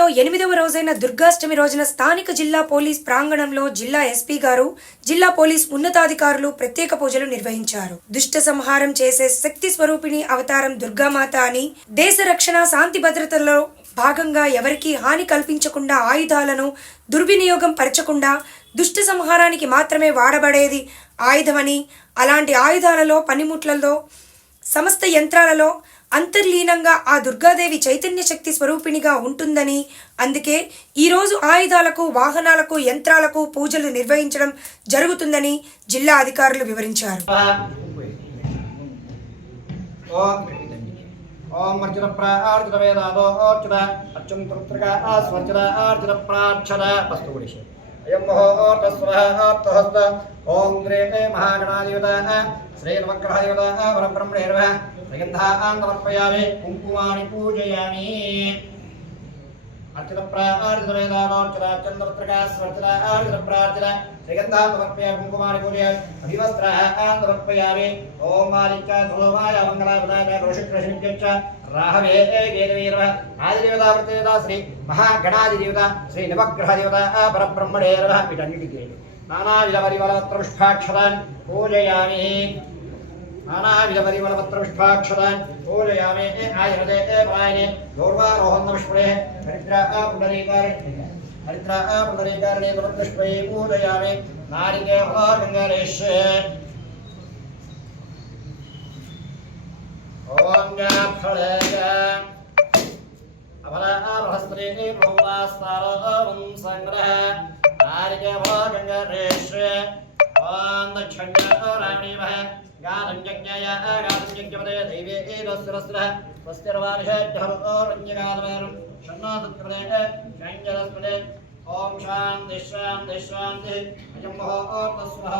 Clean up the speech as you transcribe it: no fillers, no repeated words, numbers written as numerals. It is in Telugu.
జిల్లాలో 8వ రోజైన దుర్గాష్టమి రోజున స్థానిక జిల్లా పోలీస్ ప్రాంగణంలో జిల్లా ఎస్పీ గారు, జిల్లా పోలీస్ ఉన్నతాధికారులు ప్రత్యేక పూజలు నిర్వహించారు. దుష్ట సంహారం చేసే శక్తి స్వరూపిణి అవతారం దుర్గామాత అని, దేశ రక్షణ శాంతి భద్రతల్లో భాగంగా ఎవరికీ హాని కల్పించకుండా ఆయుధాలను దుర్వినియోగం పరచకుండా దుష్ట సంహారానికి మాత్రమే వాడబడేది ఆయుధమని, అలాంటి ఆయుధాలలో పనిముట్లలో సమస్త యంత్రాలలో అంతర్లీనంగా ఆ దుర్గాదేవి చైతన్య శక్తి స్వరూపిణిగా ఉంటుందని, అందుకే ఈరోజు ఆయుధాలకు, వాహనాలకు, యంత్రాలకు పూజలు నిర్వహించడం జరుగుతుందని జిల్లా అధికారులు వివరించారు. ఓం అర్జున ప్రార్జున వేదాదో అర్జున అర్జున పుత్రక ఆస్వర్జన అర్జున ప్రాక్షర వస్తు గుడిష అయం మహోర్తస్వహస్తహస్త ఓం గ్రే మహాగణాధిపత శ్రీ నవగ్రహదేవత పరబ్రహ్మణేర్వ శ్రీగంధాన్ సమర్పయామి కుంకుమాని పూజయామి. అర్చన ప్రార్జున వేదాదోర్చన అర్జున పుత్రక ఆస్వర్జన అర్జున ప్రార్జన శ్రీగంధాన్ సమర్పయామి కుంకుమాని పూజయామి. అభివస్త్రాన్ సమర్పయామి. ఓం మాలిక సోమాయ మంగళాపదాయ రోషకృష్ణిత్యచ్చ రాహవే గేదవీర్వ ఆదిదేవత ప్రతిదేవత శ్రీ మహాగణాధిదేవత శ్రీ నవగ్రహదేవత పరబ్రహ్మణేర్వ. వీటన్నిటికీ నానావిధ పరిమళపత్రపుష్పాక్షరాన్ పూజయామి. నానావిధపరిమళపత్రపుష్పాక్షరాన్ పూజయామి. ఆయుర్వేదే పరాయణే గౌరవారోహన్నపుష్పే హరిద్రాపుండరీకారణే పుష్పై పూజయామి. నారికేళగంగరేషే ఓం ఫళేయ అమరహస్త్రే బహువాస్తారం సంగ్రహ నారికేళగంగరేషే ఓం దక్షిణారాణీమః గానంజజ్ఞయ గానంజజ్ఞపదే దైవే ఏదస్రస్రః స్వస్తిర్వారిషేద్ధరోరంజగాదవేరం షణ్ణాతత్ప్రదే షణ్జలస్ప్రదే. ఓం శాంతి శాంతి శాంతి అయం మహోర్తస్వః